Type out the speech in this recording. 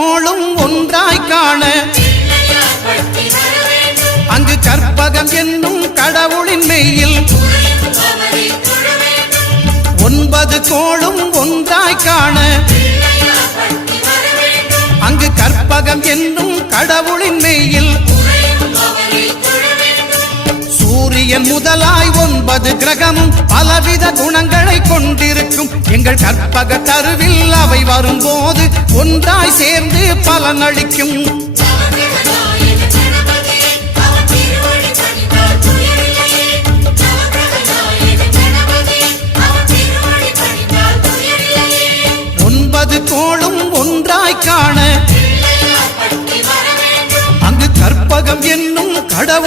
கோளும் ஒன்றாய் காண அங்கு கற்பகம் என்னும் கடவுளின் மெய்யில் 9 கோளும் ஒன்றாய் காண அங்கு கற்பகம் என்னும் கடவுளின் மெய்யில் சூரியன் முதலாய் 9 கிரகமும் பலவித குணங்களை கொண்டிருக்கும் எங்கள் கற்பக தருவில் அவை வரும்போது ஒன்றாய் சேர்ந்து பலனளிக்கும்.